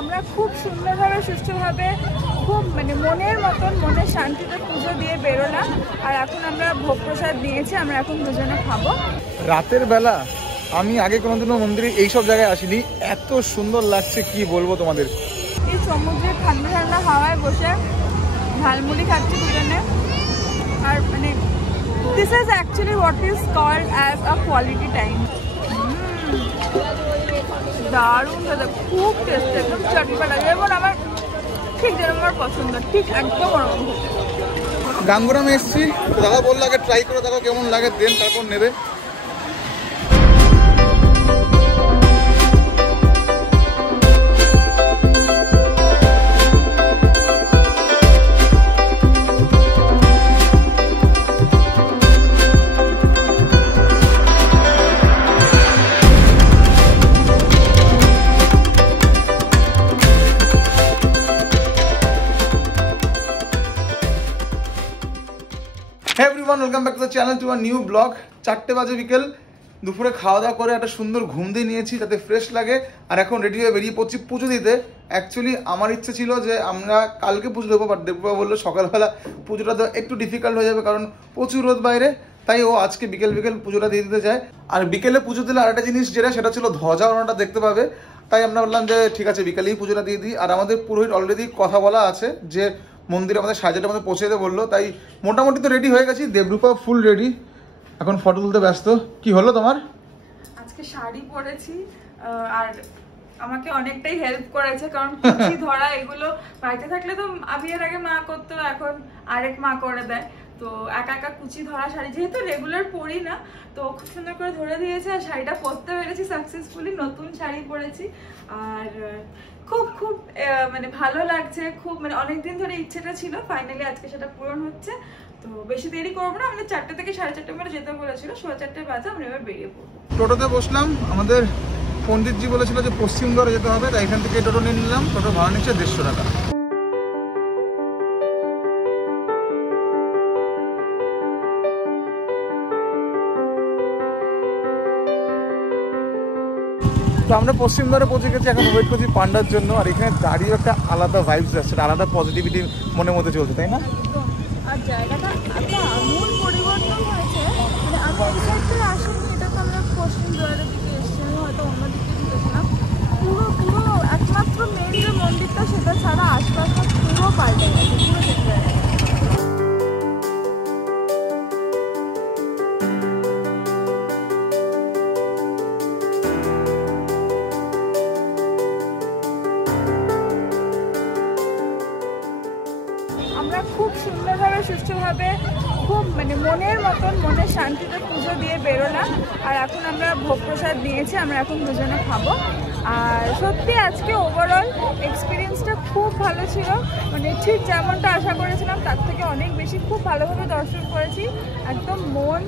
আমরা খুব সুন্দরভাবে সুষ্ঠুভাবে খুব মনের মতন মনের শান্তিতে পুজো দিয়ে বেরোলাম। আর এখন আমরা ভোগ প্রসাদ দিয়েছি, আমরা এখন দুজনে খাবো। রাতের বেলা আমি আগে কোনোদিনও মন্দিরে এইসব জায়গায় আসিনি, এত সুন্দর লাগছে কি বলবো তোমাদের। এই সমুদ্রের ঠান্ডা ঠান্ডা হাওয়ায় বসে ঝালমুড়ি খাচ্ছি দুজনে। আর this is actually what is called as a quality time. দারুণ দাদা, খুব টেস্টি, একদম চটপটা, যেমন আমার ঠিক যেরকম আমার পছন্দ, ঠিক একদম ওরকম। গাঙ্গুরামে এসেছি, দাদা বললো আগে ট্রাই করে দেখো কেমন লাগে, দেন তারপর নেবে। Welcome back to the channel, to a new blog. 4টে বাজে বিকেল, দুপুরে খাওয়া দাওয়া করে একটা সুন্দর ঘুম দিয়ে নিয়েছি যাতে ফ্রেশ লাগে। আর এখন রেডি হয়ে বেরিয়ে পড়ছি পুজো দিতে। অ্যাকচুয়ালি আমার ইচ্ছে ছিল যে আমরা কালকে পুজো দেবো, বাট দেববাবু বললো সকালবেলা পুজোটা তো একটু ডিফিকাল্ট হয়ে যাবে কারণ প্রচুর রোদ বাইরে, তাই ও আজকে বিকেল বিকেল পুজোটা দিয়ে দিতে চায়। আর বিকেলে পুজো দিলে আরেকটা জিনিস সেটা ছিল ধ্বজা ওনাটা দেখতে পাবে, তাই আমরা বললাম যে ঠিক আছে বিকেলেই পুজোটা দিয়ে দিই। আর আমাদের পুরোহিত অলরেডি কথা বলা আছে যে মন্দিরে আমাদের সাজাটা আমাদের পৌঁছে দিতে বললো, তাই মোটামুটি তো রেডি হয়ে গেছি। দেবরূপা ফুল রেডি, এখন ফটো তুলতে ব্যস্ত। কি হলো তোমার? আজকে শাড়ি পরেছি আর আমাকে অনেকটাই হেল্প করেছে, কারণ কুচি ধরা এগুলো বাড়িতে থাকলে তো বিয়ের আগে মা করতো, এখন আরেক মা করে দেয়। তো একা একা কুচি ধরা শাড়ি যেহেতু রেগুলার পরি না, তো খুব সুন্দর করে ধরে দিয়েছে আর শাড়িটা পরতে পেরেছি সাকসেসফুলি। নতুন শাড়ি পরেছি আর খুব খুব ভালো লাগছে, খুব অনেকদিন ধরে ইচ্ছেটা ছিল, ফাইনালি আজকে সেটা পূরণ হচ্ছে। তো বেশি দেরি করবো না, আমাদের 4টে থেকে 4:30 মধ্যে যেতে বলেছিল, 4:30 বাজে আমরা এবার বেরিয়ে পড়বো। টোটোতে বসলাম, আমাদের পণ্ডিতজি বলেছিল যে পশ্চিম দ্বারে যেতে হবে, তাই এখান থেকে টোটো নিয়ে নিলাম। টোটো ভাড়া নিচ্ছে 150 টাকা। তো আমরা পশ্চিম দ্বারে পৌঁছে গেছি, এখন ওয়েট করছি পান্ডার জন্য। আর এখানে দাঁড়িয়ে একটা আলাদা ভাইবস আসছে, আলাদা পজিটিভিটি মনের মধ্যে চলছে, তাই না? আর জায়গাটা একটা আমূল পরিবর্তন হয়েছে। আমি এই সাইড থেকে আসিনি, এটা তো আমরা পশ্চিম দ্বারের দিকে এসেছি, আমি হয়তো অন্যদিকে ঢুকেছিলাম। পুরো একমাত্র মেন যে মন্দিরটা সেটা ছাড়া আশপাশটা পুরো পাল্টে গেছে, পুরো চেঞ্জ হয়ে গেছে। আমরা খুব সুন্দরভাবে সুষ্ঠুভাবে খুব মনের মতন মনের শান্তিতে পুজো দিয়ে বেরোলাম। আর এখন আমরা ভোগ প্রসাদ দিয়েছি, আমরা এখন দুজনে খাবো। আর সত্যি আজকে ওভারঅল এক্সপিরিয়েন্সটা খুব ভালো ছিল, ঠিক যেমনটা আশা করেছিলাম তার থেকে অনেক বেশি খুব ভালোভাবে দর্শন করেছি। একদম মন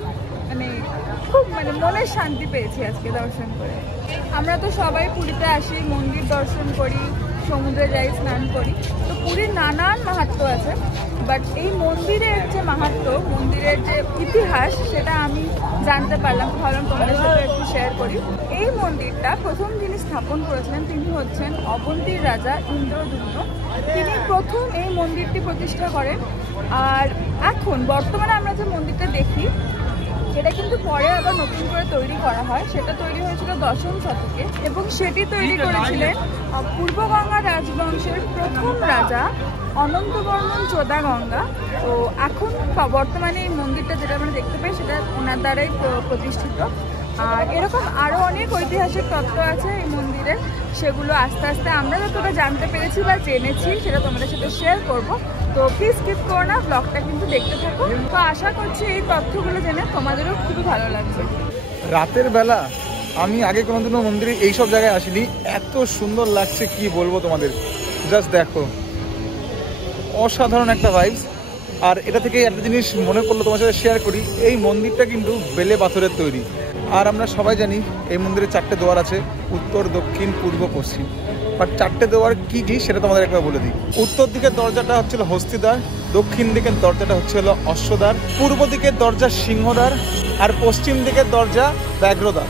খুব মনের শান্তি পেয়েছি আজকে দর্শন করে। আমরা তো সবাই পুরীতে আসি, মন্দির দর্শন করি, সমুদ্রে যাই, স্নান করি, তো পুরীর নানান মাহাত্ম্য আছে। বাট এই মন্দিরের যে মাহাত্ম্য, মন্দিরের যে ইতিহাস, সেটা আমি জানতে পারলাম, ভাবলাম তোমাদের সাথে একটু শেয়ার করি। এই মন্দিরটা প্রথম যিনি স্থাপন করেছিলেন তিনি হচ্ছেন অবন্তীর রাজা ইন্দ্রদ্যুম্ন। তিনি প্রথম এই মন্দিরটি প্রতিষ্ঠা করেন। আর এখন বর্তমানে আমরা যে মন্দিরটা দেখি সেটা কিন্তু পরে আবার নতুন করে তৈরি করা হয়। সেটা তৈরি হয়েছিল 10ম শতকে এবং সেটি তৈরি করেছিলেন পূর্বগঙ্গা রাজবংশের প্রথম রাজা অনন্তবর্মন চোদাগঙ্গা। তো এখন বর্তমানে এই মন্দিরটা যেটা আমরা দেখতে পাই সেটা ওনার দ্বারাই প্রতিষ্ঠিত। আর এরকম আরও অনেক ঐতিহাসিক তত্ত্ব আছে এই মন্দিরে, সেগুলো আস্তে আস্তে আমরা যতটা জানতে পেরেছি বা জেনেছি সেটা তোমাদের সাথে শেয়ার করব। তো প্লিজ স্কিপ করো না, ব্লগটা কিন্তু দেখতে থাকো। তো আশা করছি এই তথ্যগুলো জেনে তোমাদেরও খুবই ভালো লাগছে। রাতের বেলা আমি আগে কোনোদিনও মন্দিরে এইসব জায়গায় আসিনি, এত সুন্দর লাগছে কি বলবো তোমাদের। জাস্ট দেখো, অসাধারণ একটা ভাইবস। আর এটা থেকে একটা জিনিস মনে করলো তোমার সাথে শেয়ার করি, এই মন্দিরটা কিন্তু বেলে পাথরের তৈরি। আর আমরা সবাই জানি এই মন্দিরে 4টে দুয়ার আছে, উত্তর, দক্ষিণ, পূর্ব, পশ্চিম। বাট 4টে দুয়ার কী কী সেটা তোমাদের একবার বলে দিই। উত্তর দিকের দরজাটা হচ্ছিল হস্তিদ্বার, দক্ষিণ দিকের দরজাটা হচ্ছিল অশ্বদ্বার, পূর্ব দিকের দরজা সিংহদ্বার, আর পশ্চিম দিকের দরজা ব্যাঘ্রদ্বার।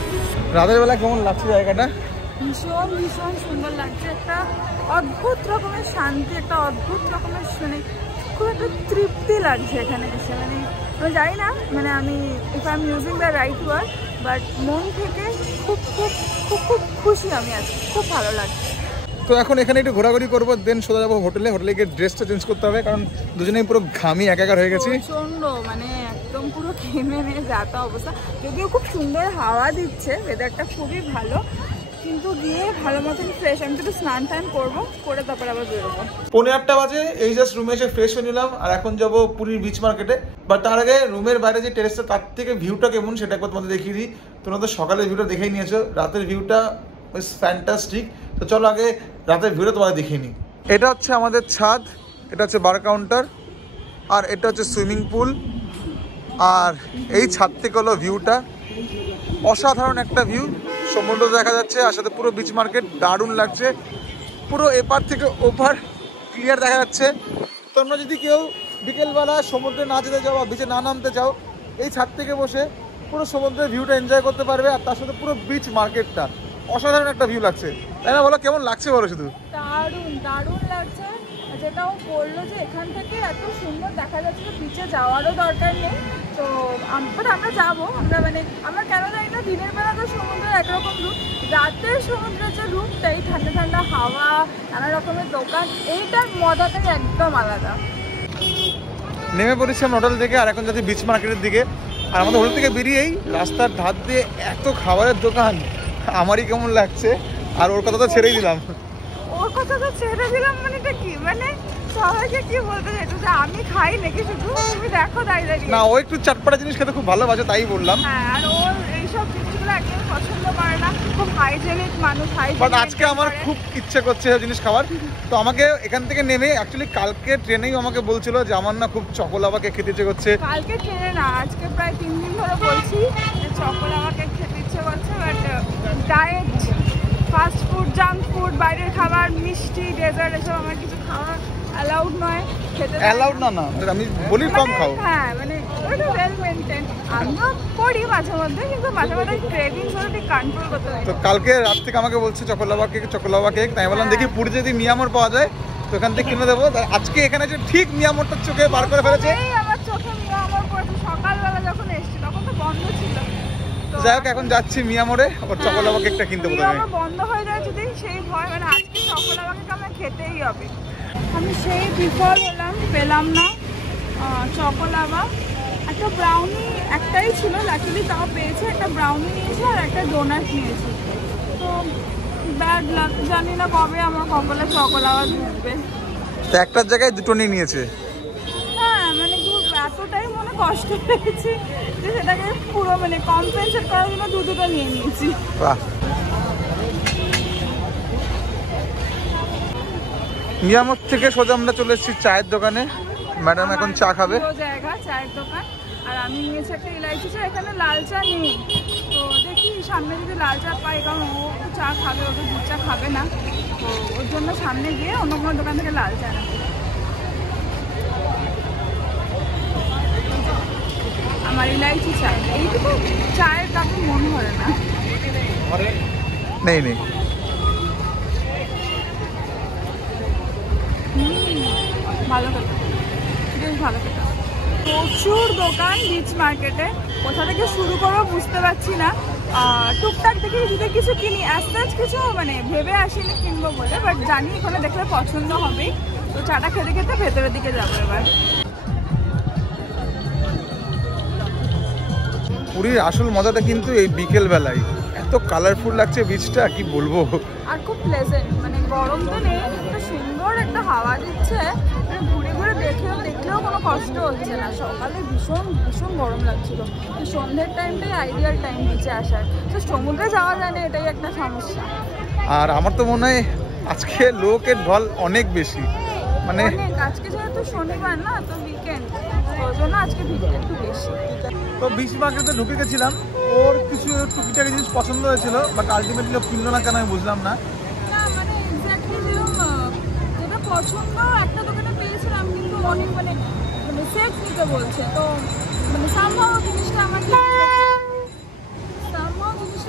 রাতের বেলা কেমন লাগছে জায়গাটা? ভীষণ ভীষণ সুন্দর লাগছে, একটা অদ্ভুত রকমের শান্তি, একটা অদ্ভুত রকমের মানে খুব একটা তৃপ্তি লাগছে এখানে এসে। মানে আমি জানি না মানে আমি if I am using the right word, but মন থেকে খুব খুব খুব খুব খুশি আমি আছি, খুব ভালো লাগছে। তো এখন এখানে একটু ঘোরাঘুরি করবো, দেন সোজা যাবো হোটেলে। হোটেলে গিয়ে ড্রেসটা চেঞ্জ করতে হবে, কারণ দুজনেই পুরো ঘামি একাকার হয়ে গেছি। প্রচন্ড মানে একদম পুরো ঘেমে নিয়ে যাতা অবস্থা। যদিও খুব সুন্দর হাওয়া দিচ্ছে, ওয়েদারটা খুবই ভালো, কিন্তু গিয়ে ভালো মতন ফ্রেশ আমি একটু স্নান টান করবো, করে তারপর আবার বেরোবো। 8:30 বাজে, এই জাস্ট রুমে এসে ফ্রেশ হয়ে নিলাম, আর এখন যাবো পুরীর বিচ মার্কেটে। বাট তার আগে রুমের বাইরে যে টেরেসটা, তার থেকে ভিউটা কেমন সেটা একবার তোমাদের দেখিয়ে দিই। তোমরা তো সকালের ভিউটা দেখেই নিয়েছো, রাতের ভিউটা ফ্যান্টাস্টিক। তো চলো আগে রাতের ভিউটা তোমাদের দেখিয়ে নিই। এটা হচ্ছে আমাদের ছাদ, এটা হচ্ছে বার কাউন্টার, আর এটা হচ্ছে সুইমিং পুল। আর এই ছাদ থেকে হলো ভিউটা, অসাধারণ একটা ভিউ, সমুদ্র দেখা যাচ্ছে, আর সাথে পুরো বিচ মার্কেট, দারুণ লাগছে। পুরো এপার থেকে ওপার ক্লিয়ার দেখা যাচ্ছে। তোমরা যদি কেউ বিকেলবেলা সমুদ্রে না যেতে চাও বা বিচে না নামতে চাও, এই ছাদ থেকে বসে পুরো সমুদ্রের ভিউটা এনজয় করতে পারবে, আর তার সাথে পুরো বিচ মার্কেটটা অসাধারণ একটা ভিউ লাগছে। তাই না বলো, কেমন লাগছে বলো শুধু? দারুণ দারুণ লাগছে। যেটাও বললো যে এখান থেকে এত সুন্দর দেখা যাচ্ছে যে বিচে যাওয়ারও দরকার নেই। তো আমরা যাবো, আমরা মানে আমরা কেন জানি না, দিনের বেলা তো সমুদ্রের একরকম রূপ, রাতের সমুদ্রের যে রূপটা, এই ঠান্ডা ঠান্ডা হাওয়া, নানা রকমের দোকান, এইটার মজাটাই একদম আলাদা। নেমে পড়েছি আমরা হোটেল থেকে, আর এখন যাচ্ছি বিচ মার্কেটের দিকে। আর আমাদের হোটেল থেকে বেরিয়েই রাস্তার ধার দিয়ে এত খাবারের দোকান, আমারই কেমন লাগছে। আর ওর কথা তো ছেড়েই দিলাম, ওর কথা তো ছেড়ে দিলাম মানে এটা কি, মানে সবাইকে কি বলতে চাইছো যে আমি খাই নাকি শুধু, তুমি দেখো দাঁড়িয়ে দাঁড়িয়ে। না, ও একটু চটপটা জিনিস খেতে খুব ভালোবাসে, তাই বললাম। হ্যাঁ, আর ওর এইসব জিনিসগুলো একদম পছন্দ করে না, খুব হাইজেনিক মানুষ, বাট আজকে আমার খুব ইচ্ছে করছে এই জিনিস খাবার। তো আমাকে এখান থেকে নেমে, অ্যাকচুয়ালি কালকে ট্রেনেই আমাকে বলছিল যে আমার না খুব চকোলাভা কেক খেতে ইচ্ছে করছে। কালকে ট্রেনে না, আজকে প্রায় 3 দিন ধরে বলছি যে চকোলাভা কেক খেতে ইচ্ছে করছে, but diet, fast food, junk food, বাইরের খাবার, মিষ্টি, ডেজার্ট, এসব আমার কিছু খাওয়া অ্যালাউড নয়, খেতে অ্যালাউড না, আমি বলি কম খাও। হ্যাঁ, মানে ওটা ওয়েল মেনটেন, আমিও করি মাঝে মধ্যে, কিন্তু মাঝে মাঝে ক্রেভিংস হলে ঠিক কন্ট্রোল করতে হয়। তো কালকে রাত থেকে আমাকে বলছে চকোলাভা কেক, তাই বললাম দেখি পুরী যদি মিয়ামর পাওয়া যায় তো এখান থেকে কিনে দেবো। আজকে এখানে যে ঠিক মিয়ামরটার চোখে বার করে ফেলেছে। আমার চোখে মিয়ামর পড়েছে, সকালবেলা যখন এসেছি তখন তো বন্ধ ছিল। যাই হোক, এখন যাচ্ছি মিয়ামরে, ওর চকোলাভা কেকটা কিনতে বলতে হবে। বন্ধ হয়ে যায় যদি, সেই ভয়, মানে আজকে চকোলাভা কেক আমার খেতেই হবে। আমি সেই বিফল হলাম, পেলাম না চকোলাভা। একটা ব্রাউনি একটাই ছিল, লাকিলি তাও পেয়েছে, একটা ব্রাউনি নিয়েছি আর একটা ডোনাট নিয়েছি। তো ব্যাড লাক, জানি না কবে আমার কপালে চকোলাভা ঢুকবে। তো একটার জায়গায় দুটো নিয়েছে। হ্যাঁ, মানে এতটাই মনে কষ্ট পেয়েছি যে সেটাকে পুরো মানে কম্পেনসেট করার জন্য দুটো নিয়ে নিয়েছি। বাহ, মিয়ামর থেকে সোজা আমরা চলে এসেছি চায়ের দোকানে। ম্যাডাম এখন চা খাবে। জায়গা চায়ের দোকান, আর আমি নিয়েছি একটা ইলাইচি চা। এখানে লাল চা নেই, তো দেখি সামনে যদি লাল চা পাই, কারণ ও চা খাবে, ওকে দুধ চা খাবে না, তো ওর জন্য সামনে গিয়ে অন্য কোনো দোকান থেকে লাল চা না। আমার ইলাইচি চা, এইটুকু চায়ের কাপে মন ভরে না। নেই ভালো খেতে, বেশ ভালো খেতে। প্রচুর দোকান বিচ মার্কেটে, কোথা থেকে শুরু করবো বুঝতে পারছি না। টুকটাক দেখে যদি কিছু কিনি, অ্যাজ কিছু মানে ভেবে আসিনি কিনবো বলে, বাট জানি এখানে দেখলে পছন্দ হবেই। তো চাটা খেতে খেতে ভেতরের দিকে যাবো এবার। পুরীর আসল মজাটা কিন্তু এই বিকেল বেলায়, এত কালারফুল লাগছে বিচটা, কি বলবো। আর খুব প্লেজেন্ট, মানে গরম তো নেই, একটা সুন্দর একটা হাওয়া দিচ্ছে, মানে ঘুরে ঘুরে দেখলেও কোনো কষ্ট হচ্ছে না। সকালে ভীষণ ভীষণ গরম লাগছিল, সন্ধ্যের টাইমটাই আইডিয়াল টাইম নিচে আসার। তো সমুদ্রে যাওয়া যায় না, এটাই একটা সমস্যা। আর আমার তো মনে হয় আজকে লোকের ঢল অনেক বেশি, মানে আজকে যেহেতু শনিবার না, তো উইকেন্ড, ওই জন্য আজকে ভিড় একটু বেশি। তো বিচ মার্কেটে ঢুকে গেছিলাম, ওর কিছু টুকিটাকি জিনিস পছন্দ হয়েছিল, বাট আলটিমেটলি কিনলো না কেন আমি বুঝলাম না। মানে এক্স্যাক্টলি যেটা পছন্দ একটা দোকানে পেয়েছিলাম, কিন্তু অনেক মানে সেট নিতে বলছে, তো মানে সামহাও জিনিসটা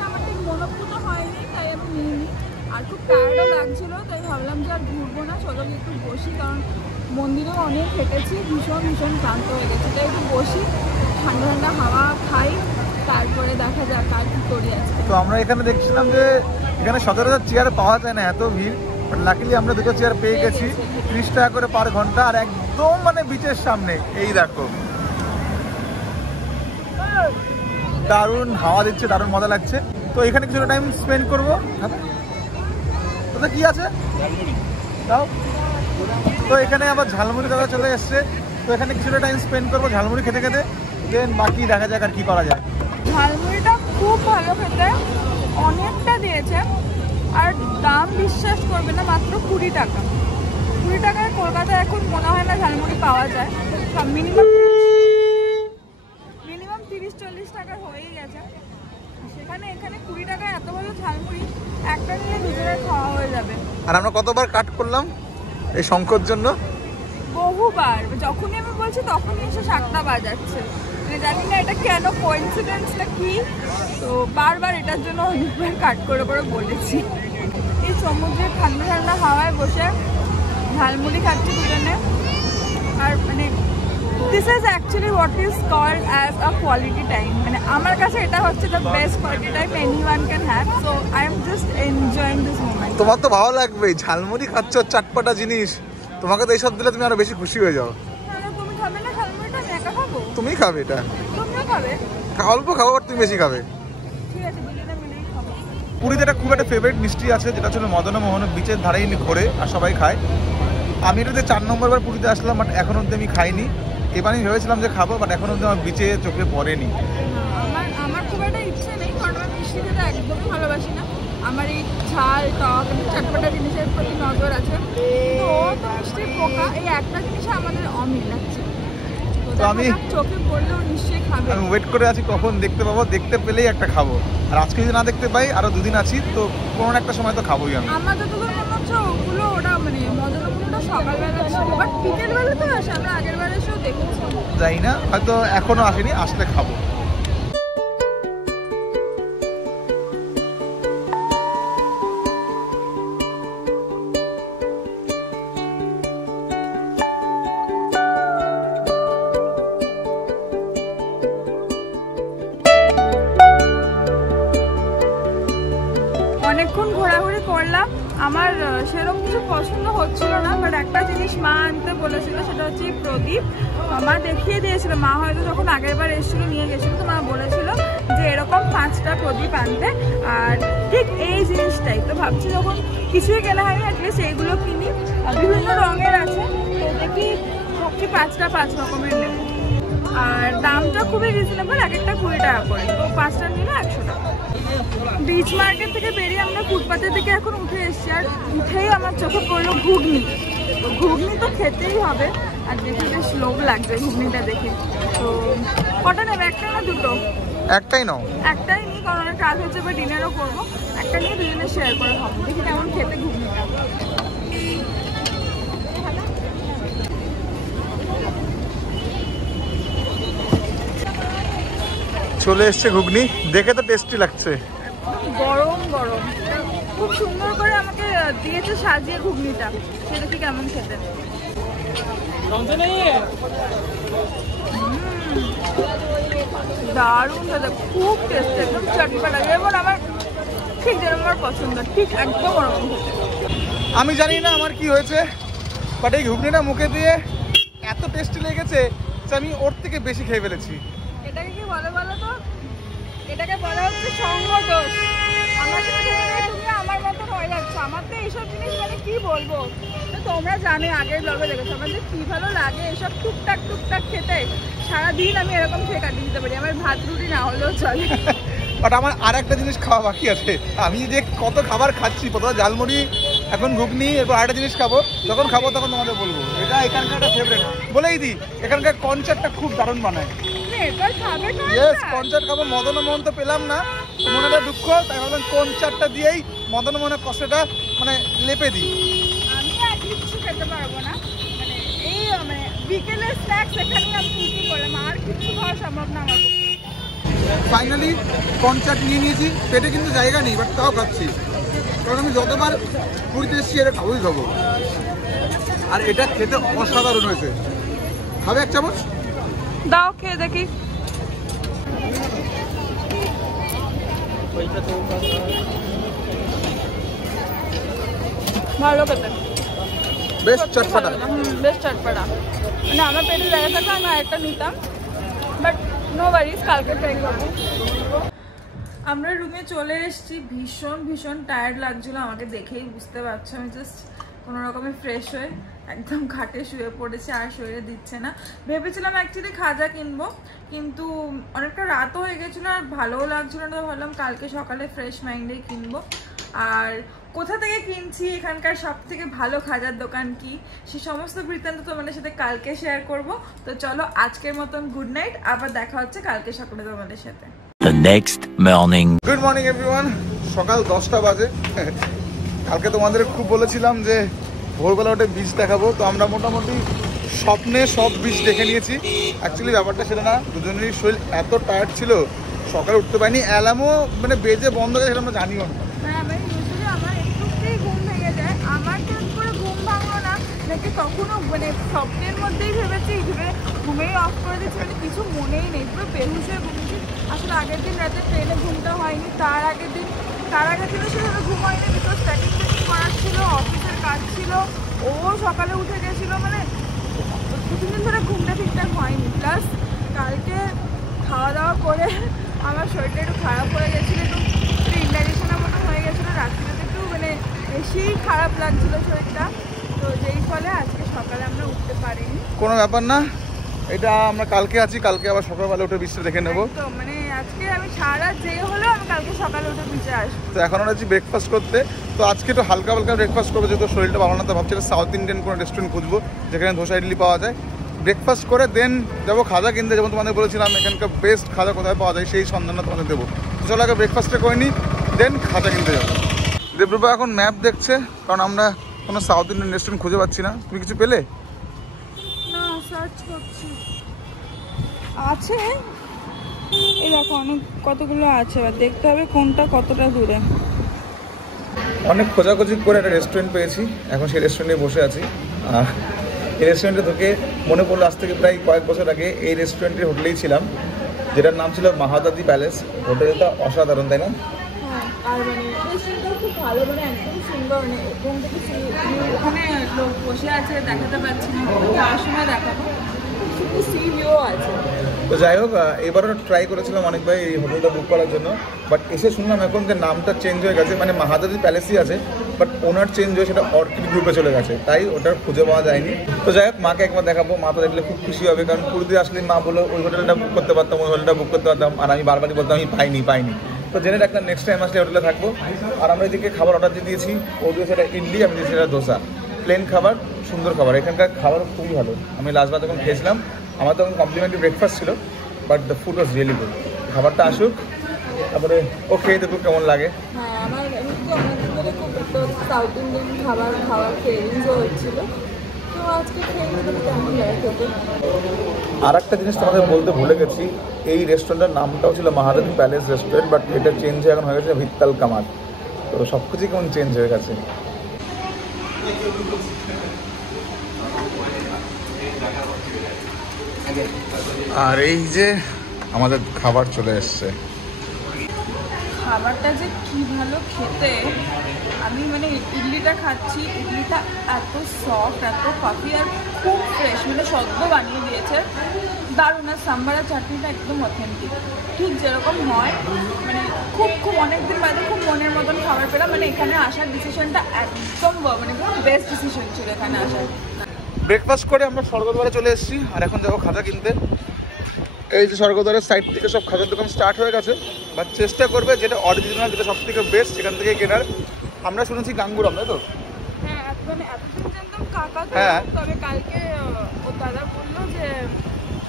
আমার ঠিক মনোভূত হয়নি, তাই আমি নিইনি। আর খুব টায়ার্ডও লাগছিল, তাই ভাবলাম যে আর ঘুরবো না, চলো একটু বসি, কারণ মন্দিরেও অনেক হেঁটেছি, ভীষণ ভীষণ ক্লান্ত হয়ে গেছে। তাই একটু বসি, ঠান্ডা ঠান্ডা হাওয়া খাই, তারপরে দেখা যাক আর কি করি আজকে। তো আমরা এখানে দেখছিলাম যে এখানে সচরাচর চেয়ার পাওয়া যায় না, এত ভিড়, বাট লাকিলি আমরা দুটো চেয়ার পেয়ে গেছি 30 টাকা করে পার ঘন্টা, আর একদম মানে বিচের সামনে। এই দেখো দারুণ হাওয়া দিচ্ছে, দারুণ মজা লাগছে। তো এখানে কিছুটা টাইম স্পেন্ড করবো। কি আছে তাও? তো এখানে আবার ঝালমুড়ি দাদা চলে এসছে, তো এখানে কিছুটা টাইম স্পেন্ড করবো ঝালমুড়ি খেতে খেতে, দেন বাকি দেখা যাক আর কি করা যায়। ঝালমুড়িটা খুব ভালো খেতে, অনেকটা দিয়েছে, আর দাম বিশ্বাস করবে না, মাত্র 20 টাকা। 20 টাকায় কলকাতায় এখন মনে হয় না ঝালমুড়ি পাওয়া যায়, মিনিমাম 30-40 টাকা হয়েই গেছে। সেখানে এখানে 20 টাকায় এত ভালো ঝালমুড়ি, একটা নিলে দুজনের খাওয়া হয়ে যাবে। আর আমরা কতবার কাট করলাম এই শঙ্কর জন্য, বহুবার। যখনই আমি বলছি তখনই এসে 7টা বাজাচ্ছে, মানে জানি না এটা কেন, কোইন্সিডেন্সটা কি। তো বারবার এটার জন্য অনেকবার কাট করে করে বলেছি। এই সমুদ্রের ঠান্ডা ঠান্ডা হাওয়ায় বসে ঝালমুড়ি খাচ্ছি দুজনে, আর মানে this is actually what is called as a quality time. মানে আমার কাছে এটা হচ্ছে the best quality time anyone can have. So I am just enjoying this moment. তোমার তো ভালো লাগবেই, ঝালমুড়ি খাচ্ছ, চাটপাটা জিনিস, তোমাকে তো এইসব দিলে তুমি আরো বেশি খুশি হয়ে যাও। তুমি খাবে না ঝালমুড়িটা? আমি একা খাবো? তুমি খাবে এটা? তুমিও খাবে? অল্প খাবো, আর তুমি বেশি খাবে। ঠিক আছে, দুজনে মিলেই খাবো। পুরীতে একটা খুব একটা ফেভারিট মিষ্টি আছে, যেটা ছিল মদনমোহন, বিচের ধারেই ঘোরে আর সবাই খায়। আমি এটাতে 4 নম্বর পুরীতে আসলাম, বাট এখন অব্দি আমি খাইনি। এবার আমি ভেবেছিলাম যে খাবো, বাট এখন অব্দি আমার বিচে চোখে পড়েনি। আমার খুব একটা ইচ্ছে নেই, কারণ আমি মিষ্টি খেতে একদমই ভালোবাসি না। আমার এই ঝাল টক চটপটা জিনিসের প্রতি নজর আছে। তো মিষ্টির পোকা, এই একটা জিনিসে আমাদের অমিল লাগছে। তো আমি চোখে পড়লেও নিশ্চয়ই খাবে। আমি ওয়েট করে আছি কখন দেখতে পাবো, দেখতে পেলেই একটা খাবো। আর আজকে যদি না দেখতে পাই, আরো 2 দিন আছি, তো কোনো একটা সময় তো খাবোই আমি। আমার যতদূর মনে হচ্ছে ওগুলো, ওটা মানে মদনমোহনটা সকালবেলা ছিল, বাট বিকেল বেলা তো আসে, আমরা আগের বার এসেও দেখেছি। জানি না, হয়তো এখনো আসেনি, আসলে খাবো। অনেকক্ষণ ঘোরাঘুরি করলাম, আমার সেরকম কিছু পছন্দ হচ্ছিল না, বাট একটা জিনিস মা আনতে বলেছিল, সেটা হচ্ছে প্রদীপ। মা দেখিয়ে দিয়েছিল, মা হয়তো যখন আগের বার এসেছিলো নিয়ে গেছিলো, তো মা বলেছিল যে এরকম 5টা প্রদীপ আনতে, আর ঠিক এই জিনিসটাই। তো ভাবছি যখন কিছুই কেনা হয়নি, অ্যাটলিস্ট এইগুলো কিনি, বিভিন্ন রঙের আছে, তো দেখি ভাবছি 5টা 5 রকমের নেব। আর দামটা খুবই রিজনেবল, এক একটা 20 টাকা করে, তো 5টা নিলে 100 টাকা। বিচ মার্কেট থেকে বেরিয়ে আমরা ফুটপাতের দিকে এখন উঠে এসেছি, আর উঠেই আমার চোখে পড়লো ঘুগনি। ঘুগনি তো খেতেই হবে, আর দেখে বেশ লোভ লাগবে ঘুগনিটা দেখে। তো কটা নেবে, একটা না দুটো? একটাই নাও। একটাই নিই, কারণ অনেক কাজ হচ্ছে, বা ডিনারও করবো। একটা নিয়ে দুজনে শেয়ার করে খাবো, দেখি কেমন খেতে ঘুগনিটা। চলে এসছে ঘুগনি, দেখে তো টেস্টি লাগছে। গরম গরম, খুব সুন্দর করে আমাকে দিয়েছে সাজিয়ে ঘুগনিটা, সেটা কি কেমন খেতে। দারুণ খেতে, খুব টেস্টি, একদম চটপটা, যেমন আমার ঠিক যেরকম আমার পছন্দ, ঠিক একদম ওরকম খেতে। আমি জানি না আমার কি হয়েছে, বাট এই ঘুগনিটা মুখে দিয়ে এত টেস্টি লেগেছে যে আমি ওর থেকে বেশি খেয়ে ফেলেছি। এটাকে কি বলে বলো তো? এটাকে বলা হচ্ছে সঙ্গ দোষ। আমার সাথে তুমি আমার মতো হয়ে যাচ্ছ। আমার তো এইসব জিনিস মানে কি বলবো, তোমরা জানো, আগের ব্লগে দেখেছো আমার যে কি ভালো লাগে এসব টুকটাক টুকটাক খেতে। সারাদিন আমি এরকম খেয়ে কাটিয়ে দিতে পারি, আমার ভাত রুটি না হলেও চলে। বাট আমার আর একটা জিনিস খাওয়া বাকি আছে। আমি যে কত খাবার খাচ্ছি, প্রথমে ঝালমুড়ি, এখন ঘুগনি, এরপর আরেকটা জিনিস খাবো। যখন খাবো তখন তোমাদের বলবো। এটা এখানকার একটা ফেভারিট, বলেই দিই, এখানকার কনচার্টটা খুব দারুণ বানায়। ইয়েস, কনচার্ট খাবো। মদনমোহন তো পেলাম না, মনে দুঃখ, তাই ভাবলাম কনচার্টটা দিয়েই মদনমোহনের কষ্টটা মানে লেপে দিই। আমি আর কিছু খেতে পারবো না, মানে এই মানে বিকেলের স্ন্যাক্স এখানেই আমি কি করলাম, আর কিছু খাওয়া সম্ভব না আমার পক্ষে। ফাইনালি কনচার্ট নিয়ে নিয়েছি, পেটে কিন্তু জায়গা নেই, বাট তাও খাচ্ছি। কারণ আমি যতবার পুরীতে এসেছি এটা খাবোই খাবো। আর এটা খেতে অসাধারণ হয়েছে। খাবে এক চামচ? দাও খেয়ে দেখি। ভালো খেতে, বেশ চটপটা। বেশ চটপটা। মানে আমার পেটে জায়গা থাকলে আমি আরেকটা নিতাম, বাট নো ওয়ারিজ, কালকে ট্রাই করবো। আমরা রুমে চলে এসেছি। ভীষণ ভীষণ টায়ার্ড লাগছিল, আমাকে দেখেই বুঝতে পারছো। আমি জাস্ট কোনো রকমে ফ্রেশ হয়ে একদম খাটে শুয়ে পড়েছে, আর শরীরে দিচ্ছে না। ভেবেছিলাম অ্যাকচুয়ালি খাজা কিনবো, কিন্তু অনেকটা রাতও হয়ে গেছিলো আর ভালোও লাগছিলো না, তো ভাবলাম কালকে সকালে ফ্রেশ মাইন্ডেই কিনবো। আর কোথা থেকে কিনছি, এখানকার সব থেকে ভালো খাজার দোকান কি, সে সমস্ত বৃত্তান্ত তোমাদের সাথে কালকে শেয়ার করব। তো চলো আজকের মতন গুড নাইট, আবার দেখা হচ্ছে কালকে সকালে তোমাদের সাথে। The next morning. Good morning everyone. সকাল 10টা বাজে। কালকে তোমাদের খুব বলেছিলাম যে ভোরবেলা উঠে বিচ দেখাবো, তো আমরা মোটামুটি স্বপ্নে সব বিচ দেখে নিয়েছি। অ্যাকচুয়ালি ব্যাপারটা সেটা না, দুজনেরই শরীর এত টায়ার্ড ছিল সকালে উঠতে পারিনি। অ্যালার্মও মানে বেজে বন্ধ করে সেটা আমরা জানিও না। আমার একটুতেই ঘুম ভেঙে যায়, আমার তো করে ঘুম ভাঙলো না নাকি কখনো, মানে স্বপ্নের মধ্যেই ভেবেছি ঘুমেই অফ করে দিচ্ছি, মানে কিছু মনেই নেই, পুরো বেহুশ হয়ে ঘুমিয়েছি। আসলে আগের দিন রাতে ট্রেনে ঘুমটা হয়নি, তার আগের দিন সেভাবে ঘুম হয়নি, বিকজ প্যাকিং করার ছিল, অফিসের কাজ ছিল, ও সকালে উঠে গেছিলো, মানে দুদিন ধরে ঘুমটা ঠিকঠাক হয়নি। প্লাস কালকে খাওয়া দাওয়া করে আমার শরীরটা একটু খারাপ হয়ে গেছিলো, একটু ইন্ডাইজেশনের মতো হয়ে গেছিলো, রাত্রিতে একটু মানে বেশিই খারাপ লাগছিলো শরীরটা, তো যেই ফলে আজকে সকালে আমরা উঠতে পারিনি। কোনো ব্যাপার না, এটা আমরা কালকে আছি, কালকে আবার সকালবেলা উঠে বিচটা দেখে নেবো। তো মানে আজকে আমি সারা যে হলেও আমি কালকে সকালে উঠে বিচে আসবো। তো এখন আমরা আছি ব্রেকফাস্ট করতে। তো আজকে একটু হালকা হালকা ব্রেকফাস্ট করবো, যেহেতু শরীরটা ভালো না, তো ভাবছি সাউথ ইন্ডিয়ান কোনো রেস্টুরেন্ট খুঁজবো যেখানে ধোসা ইডলি পাওয়া যায়। ব্রেকফাস্ট করে দেন যাবো খাজা কিনতে, যেমন তোমাদের বলেছিলাম এখানকার বেস্ট খাজা কোথায় পাওয়া যায় সেই সন্ধানটা তোমাদের দেবো। তো চলো আগে ব্রেকফাস্টটা করে নিই, দেন খাজা কিনতে যাবো। দেবরূপা এখন ম্যাপ দেখছে, কারণ আমরা কোনো সাউথ ইন্ডিয়ান রেস্টুরেন্ট খুঁজে পাচ্ছি না। তুমি কিছু পেলে? না, সার্চ করছি। আছে, এই দেখো অনেক কতগুলো আছে, এবার দেখতে হবে কোনটা কতটা দূরে। অনেক খোঁজাখুঁজি করে একটা রেস্টুরেন্ট পেয়েছি, এখন সেই রেস্টুরেন্টে বসে আছি। এই রেস্টুরেন্টে ঢুকে মনে পড়লো আজ থেকে প্রায় কয়েক বছর আগে এই রেস্টুরেন্টের হোটেলেই ছিলাম, যেটার নাম ছিল মাহাদাদি প্যালেস। হোটেলটা অসাধারণ, তাই না? আর মানে রেস্টুরেন্টটাও খুব ভালো, মানে একদম সুন্দর, মানে ওখান থেকে ওখানে লোক বসে আছে, দেখাতে পারছি না, যাওয়ার সময় দেখাবো, শুধু সি ভিউ আছে। তো যাই হোক, এবারও ট্রাই করেছিলাম অনেকবার এই হোটেলটা বুক করার জন্য, বাট এসে শুনলাম এখন যে নামটা চেঞ্জ হয়ে গেছে, মানে মাহাদাদি প্যালেসই আছে, বাট ওনার চেঞ্জ হয়ে সেটা অর্কিড গ্রুপে চলে গেছে, তাই ওটা খুঁজে পাওয়া যায়নি। তো যাই হোক, মাকে একবার দেখাবো, মা তো দেখলে খুব খুশি হবে, কারণ পুরীতে আসলে মা বলে ওই হোটেলটা বুক করতে পারতাম, ওই হোটেলটা বুক করতে পারতাম, আর আমি বারবারই বলতাম আমি পাইনি। তো জেনে রাখলাম নেক্সট টাইম আসলে হোটেলে থাকবো। আর আমরা এদিকে খাবার অর্ডার দিয়ে দিয়েছি, ও দিয়েছে এটা ইডলি, আমি দিয়েছি এটা ধোসা। প্লেন খাবার, সুন্দর খাবার, এখানকার খাবার খুবই ভালো। আমি লাস্টবার যখন খেয়েছিলাম আমার তখন কমপ্লিমেন্টারি ব্রেকফাস্ট ছিল, but the food was really good. খাবারটা আসুক, তারপরে ও খেয়ে দেখুক কেমন লাগে। হ্যাঁ, আমার এমনিতে অনেকদিন ধরে খুব একটা সাউথ ইন্ডিয়ান খাবার ক্রেভিংসও হচ্ছিল, তো আজকে খেয়ে দেখতে কেমন লাগে খেতে। আর একটা জিনিস তোমাদের বলতে ভুলে গেছি, এই রেস্টুরেন্টের নামটাও ছিল মাহাদাদি প্যালেস রেস্টুরেন্ট, বাট এটা চেঞ্জ হয়ে এখন হয়ে গেছে ভিত্তাল কামার। তো সব কিছুই কেমন চেঞ্জ হয়ে গেছে। আর এই যে আমাদের খাবার চলে এসছে। খাবারটা যে কি ভালো খেতে, আমি মানে ইডলিটা খাচ্ছি, ইডলিটা এত সফট, এত পাফি, আর খুব ফ্রেশ, মানে সদ্য বানিয়ে দিয়েছে, দারুণ। আর সাম্বারের চাটনিটা একদম অথেন্টিক, ঠিক যেরকম হয়, মানে খুব অনেকদিন বাদে খুব মনের মতন খাবার পেলাম। মানে এখানে আসার ডিসিশনটা একদম মানে বেস্ট ডিসিশন ছিল এখানে আসার। ব্রেকফাস্ট করে আমরা স্বর্গদ্বারে চলে এসেছি, আর এখন যাবো খাজা কিনতে। এই যে স্বর্গদ্বারের সাইড থেকে সব খাজার দোকান স্টার্ট হয়ে গেছে, বাট চেষ্টা করবে যেটা অরিজিনাল, যেটা সব থেকে বেস্ট সেখান থেকে কেনার। আমরা শুনেছি গাঙ্গুরাম, তাই তো? হ্যাঁ, মানে এতদিন জানতাম কাকা, হ্যাঁ, তবে কালকে ও দাদা বললো যে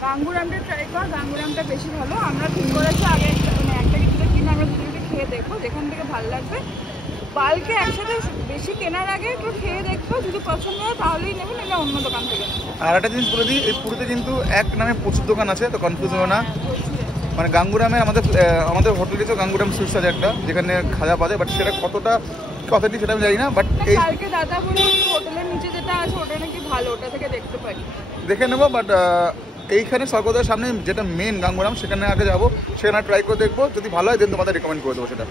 গাঙ্গুরামটা ট্রাই কর, গাঙ্গুরামটা বেশি ভালো। আমরা ঠিক করেছি আগে মানে একটা কিছুটা কিনে আমরা দুজনে খেয়ে দেখবো, যেখান থেকে ভালো লাগবে। বালকে একসাথে বেশি কেনার আগে একটু খেয়ে দেখবো, যদি পছন্দ হয় তাহলেই নেবেন, নাহলে অন্য দোকান থেকে। আর একটা জিনিস বলে দিই, এই পুরীতে কিন্তু এক নামে প্রচুর দোকান আছে, তো কনফিউজ হবে না। মানে গাঙ্গুরামে আমাদের হোটেল গেছে, গাঙ্গুরাম সুইটস আছে একটা, যেখানে খাজা পাওয়া যায়, বাট সেটা কতটা কথাটি সেটা আমি জানি না, বাট এই কালকে দাদা বলে হোটেলের নিচে যেটা আছে ওটা নাকি ভালো, ওটা থেকে দেখতে পারি। দেখে নেবো, বাট এইখানে স্বর্গদ্বারের সামনে যেটা মেন গাঙ্গুরাম, সেখানে আগে যাবো, সেখানে ট্রাই করে দেখবো, যদি ভালো হয় দেন তোমাদের রেকমেন্ড করে দেবো সেটা।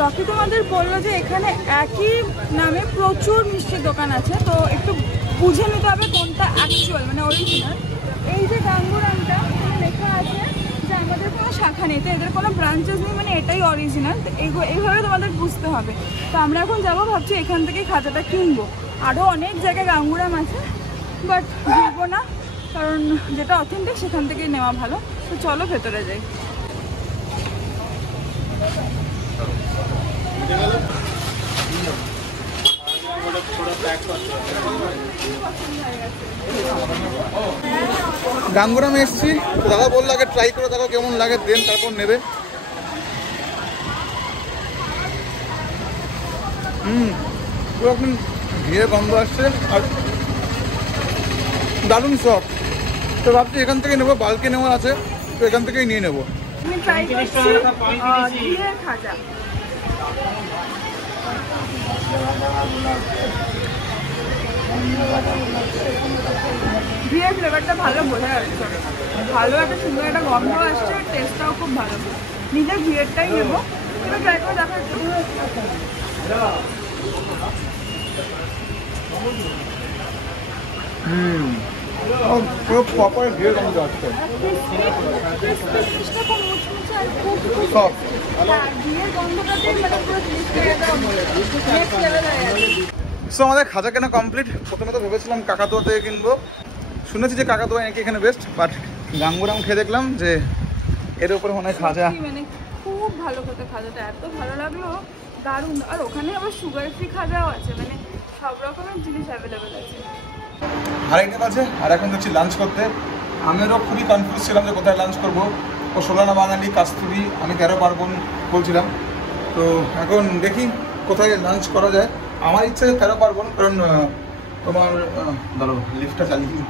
রকি তোমাদের বললো যে এখানে একই নামে প্রচুর মিষ্টির দোকান আছে, তো একটু বুঝে নিতে হবে কোনটা অ্যাকচুয়াল মানে অরিজিনাল। এই যে গাঙ্গুরামটা এখানে লেখা আছে যে আমাদের কোনো শাখা নেই, তো এদের কোনো ব্রাঞ্চেস নেই, মানে এটাই অরিজিনাল। তো এইভাবে তোমাদের বুঝতে হবে। তো আমরা এখন যাবো, ভাবছি এখান থেকে খাজাটা কিনবো। আরও অনেক জায়গায় গাঙ্গুরাম আছে, বাট ঘুরবো না, কারণ যেটা অথেন্টিক সেখান থেকেই নেওয়া ভালো। তো চলো ভেতরে যাই। গাঙ্গুরামে এসেছি, দাদা বললো আগে ট্রাই করে দেখো কেমন লাগে, দেন তারপর নেবে। পুরো একদম ঘিয়ে গন্ধ আসছে আর দারুণ সফট। তো ভাবছি এখান থেকে নেবো, বালকে নেওয়ার আছে, তো এখান থেকেই নিয়ে নেবো। আমি ট্রাই করছি ঘিয়ের খাজা। ঘিয়ের ফ্লেভারটা ভালো বোঝা যাচ্ছে, ভালো একটা সুন্দর একটা গন্ধ আসছে, আর টেস্টটাও খুব ভালো। নিজের ঘিয়েরটাই নেবো, এবার ট্রাই করে দেখা একটু। পুরো প্রপার ঘিয়ে গন্ধ আসছে, জিনিসটা খুব মুচমুচে আর খুব সফট। ঘিয়ের গন্ধটাতে মানে পুরো জিনিসটা একদম নেক্সট লেভেল হয়ে গেছে। সো আমাদের খাজা কেনা কমপ্লিট। প্রথমে তো ভেবেছিলাম কাকাতুয়া থেকে কিনবো, শুনেছি যে কাকাতুয়া নাকি এখানে বেস্ট, বাট গাঙ্গুরাম খেয়ে দেখলাম যে এর উপরে মনে হয় খাজা। মানে খুব ভালো খেতে, খাজাটা এত ভালো লাগলো, দারুণ। আর ওখানে আবার সুগার ফ্রি খাজাও আছে, মানে সব রকমের জিনিস অ্যাভেলেবেল আছে। আড়াইটা বাজে আর এখন যাচ্ছি লাঞ্চ করতে। আমিও খুবই কনফিউজ ছিলাম যে কোথায় লাঞ্চ করবো। ও সোলানা বাঙালি, কাস্তুরি, আমি 13 পার্বণ বলছিলাম। তো এখন দেখি কোথায় লাঞ্চ করা যায়। আমার ইচ্ছা যে 13 পার্বণ, কারণ তোমার ধরো লিফটটা চালিয়ে,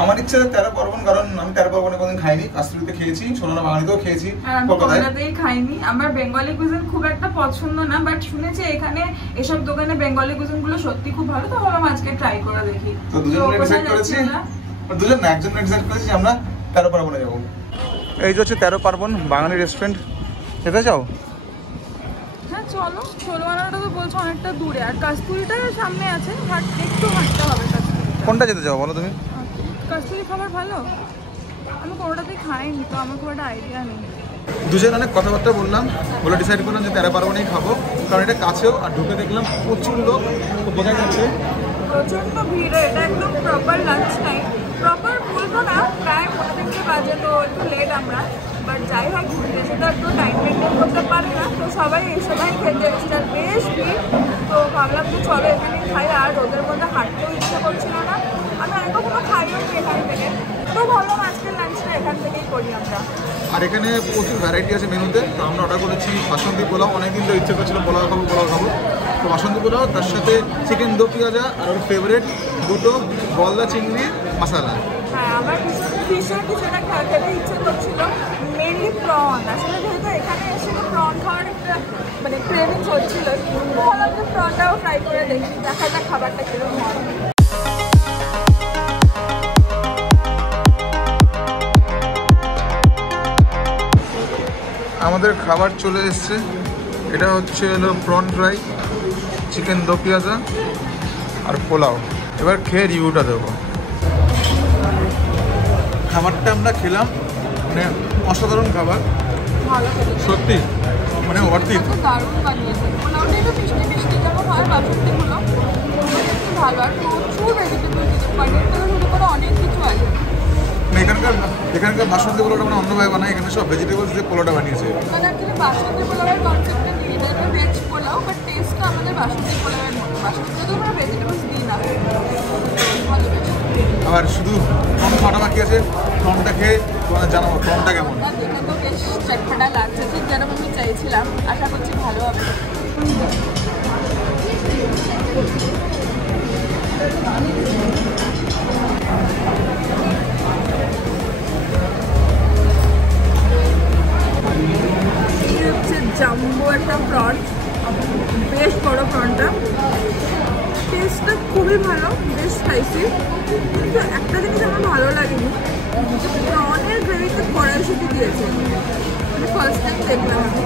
আমার ইচ্ছা 13 পার্বণ, কারণ আমি 13 পার্বণে কোনোদিন খাইনি। কাস্তুরিতে খেয়েছি, সোলানা বাঙালিতেও খেয়েছি, কলকাতাতেই খাইনি। আমার বেঙ্গলি কুজিন খুব একটা পছন্দ না, বাট শুনেছি এখানে এসব দোকানে বেঙ্গলি কুজিন গুলো সত্যি খুব ভালো, তো ভাবলাম আজকে ট্রাই করে দেখি। তো দুজন ডিসাইড করেছি, দুজন না একজন ডিসাইড করেছি আমরা 13 পার্বণে যাবো। এই যে হচ্ছে 13 পার্বণ বাঙালি রেস্টুরেন্ট, যেতে চাও? হ্যাঁ চলো। ষোলমানাটা তো বলছো অনেকটা দূরে, আর কাস্তুরিটা সামনে আছে, একটু হাঁটতে হবে। কোনটা যেতে চাও বলো তুমি? কাস্তুরি খাবার ভালো, আমি কোনোটাতেই খাইনি, তো আমার খুব একটা আইডিয়া নেই। দুজন অনেক কথাবার্তা বললাম, বলে ডিসাইড করলাম যে 13 পার্বণেই খাবো, কারণ এটা কাছেও। আর ঢুকে দেখলাম প্রচুর লোক, বোঝা যাচ্ছে প্রচন্ড ভিড়। এটা একদম প্রপার লাঞ্চ টাইম, প্রপার বলবো না, প্রায় 3:30 বাজে, তো একটু লেট আমরা। বাট যাই হোক, ঘুরতে এসে তো একটু টাইম মেনটেন করতে পারি না, তো সবাই এসেই খেতে এসেছে, আর বেশ ভিড়। তো ভাবলাম যে চলো এখানে খাই, আর রোদের মধ্যে হাঁটতেও ইচ্ছে করছিল না। আমি আর কখনো খাইও নি এখান থেকে, তো ভাবলাম আজকের লাঞ্চটা এখান থেকেই করি আমরা। আর এখানে প্রচুর ভ্যারাইটি আছে মেনুতে। তো আমরা অর্ডার করেছি বাসন্তী পোলাও, অনেকদিন ধরে ইচ্ছে করছিল পোলাও খাবো। তো বাসন্তী পোলাও, তার সাথে চিকেন দো পেঁয়াজা, আর ওর ফেভারিট দুটো গলদা চিংড়ি মশলা। হ্যাঁ, আমার ভীষণ কিছুটা খেতে ইচ্ছে করছিল, মেনলি প্রন। আসলে যেহেতু এখানে এসে প্রন খাওয়ার একটা মানে ক্রেভিংস হচ্ছিল, ভাবলাম যে প্রনটাও ট্রাই করে দেখি, দেখা যাক খাবারটা কিরকম হয়। আমাদের খাবার চলে এসছে। এটা হচ্ছে হলো প্রন ফ্রাই, চিকেন দো পেঁয়াজা আর পোলাও। এবার খেয়ে রিভিউটা দেবো। খাবারটা আমরা খেলাম, মানে অসাধারণ খাবার, সত্যি মানে ওয়ার্থিট। দারুণ বানিয়েছে, পোলাওটা একটু মিষ্টি মিষ্টি যেমন হয় বাসন্তীগুলো, একটু ভালো। আর প্রচুর ভেজিটেবল, পনির থেকে শুরু করে অনেক কিছু আছে। এখানকার বাসন্তী পোলাওটা মানে অন্যভাবে বানায়, এখানে সব ভেজিটেবলস দিয়ে পোলাওটা বানিয়েছে। মানে অ্যাকচুয়ালি বাসন্তী পোলাওয়ের কনসেপ্টটা নিয়ে, এটা একটা ভেজ পোলাও, বাট টেস্টটা আমাদের বাসন্তী পোলাওয়ের মতো। বাসন্তীতে তো আমরা ভেজিটেবলস দিই না, ভালো বেশ। আবার শুধু প্রন খাওয়াটা বাকি আছে, প্রনটা খেয়ে তোমাদের জানাবো প্রনটা কেমন। দেখে তো বেশ চটপটা লাগছে, ঠিক যেরকম আমি চাইছিলাম। আশা করছি ভালো হবে। এই হচ্ছে জাম্বো একটা খুবই ভালো, বেশ স্পাইসি। কিন্তু একটা জিনিস আমার ভালো লাগেনি, অনেক গ্রেভিতে কড়াইশুঁটি দিয়েছে, মানে ফার্স্ট টাইম দেখলাম আমি।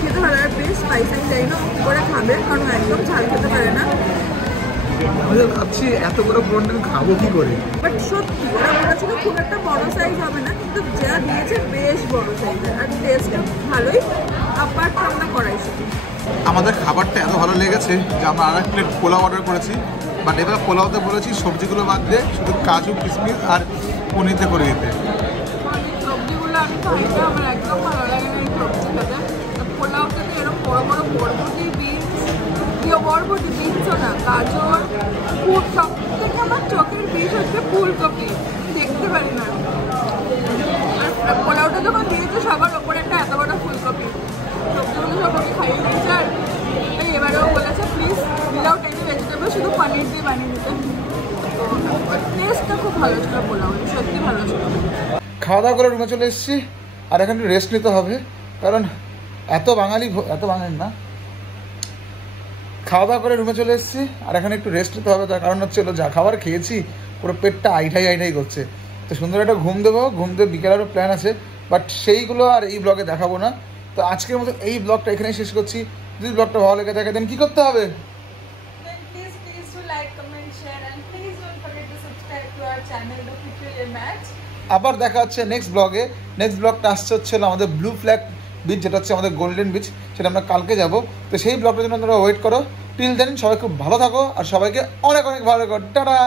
খেতে ভালো লাগে, বেশ স্পাইসি। আমি জানি না কী করে খাবে, কারণ একদম ঝাল খেতে পারে না। আমি ভাবছি এত বড় প্রনটা আমি খাবো কি করে। বাট সত্যি ওরা বলেছিল খুব একটা বড় সাইজ হবে না, কিন্তু যা দিয়েছে বেশ বড় সাইজের, আর টেস্টটা ভালোই, আপার ফ্রম দ্য কড়াইশুঁটি। আমাদের খাবারটা এত ভালো লেগেছে যে আমরা আর এক প্লেট পোলাও অর্ডার করেছি। বাট এবার পোলাওতে বলেছি সবজিগুলো বাদ দিয়ে শুধু কাজু কিশমিশ আর পনিরতে করে দিতে। সবজিগুলো আমি খাই না, আমার একদম ভালো লাগে না এই সবজি খেতে। পোলাওতে তো এরকম বড় বড় বরবটি, বিনস, বরবটি বিনসও না, গাজর, ফুল, সব থেকে আমার চোখের বিষ হচ্ছে ফুলকপি, দেখতে পারি না। আর পোলাওটা যখন দিয়েছে সবার ওপরে একটা এত বড় ফুলকপি, সবজিগুলো সব আমি খাইয়ে দিয়েছে। আর এবারেও বলেছে প্লিজ উইদাউট এনি ভেজিটেবল, শুধু পনির দিয়ে বানিয়ে দিতে। তো টেস্টটা খুব ভালো ছিল পোলাও, সত্যি ভালো ছিল। খাওয়া দাওয়া করে রুমে চলে এসেছি, আর এখন একটু রেস্ট নিতে হবে, কারণ এত বাঙালি না। খাওয়া দাওয়া করে রুমে চলে এসেছি, আর এখন একটু রেস্ট নিতে হবে। তার কারণ হচ্ছে যা খাবার খেয়েছি পুরো পেটটা আইঠাই করছে। তো সুন্দর একটা ঘুম দেবো, ঘুম দিয়ে বিকেলেরও প্ল্যান আছে, বাট সেইগুলো আর এই ব্লগে দেখাবো না। তো আজকের মতো এই ব্লগটা এখানেই শেষ করছি। যদি ব্লগটা ভালো লেগে থাকে দেন কী করতে হবে? Please do like, comment, share, and please don't forget to subscribe to our channel, The Future Match. আবার দেখা হচ্ছে নেক্সট ব্লগে। নেক্সট ব্লগটা আসছে হচ্ছে আমাদের ব্লু ফ্ল্যাগ বিচ, যেটা হচ্ছে আমাদের গোল্ডেন বিচ, সেটা আমরা কালকে যাব। তো সেই ব্লগটার জন্য তোমরা ওয়েট করো। টিল দেন সবাই খুব ভালো থাকো, আর সবাইকে অনেক অনেক ভালো করো। টাটা।